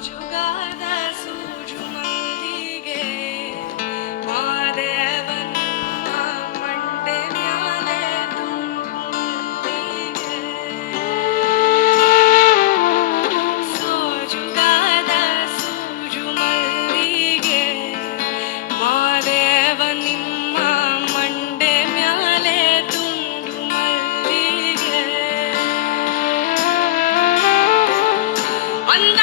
ಸೋಜುಗಾದ ಸೂಜು ಮಂದಿಗೆ ಮಾದೇವ ನಿಮ್ಮ ಮಂಡೆ ಮ್ಯಾಲೆ ತುಂಡು ಮಲ್ಲಿಗೆ ಸೋಜುಗಾದ ಸೂಜು ಮಲ್ಲಿಗೆ ಮಾದೇವ ನಿಮ್ಮ ಮಂಡೆ ಮ್ಯಾಲೆ ತುಂಡು ಮಲ್ಲಿಗೆ ಅಂದ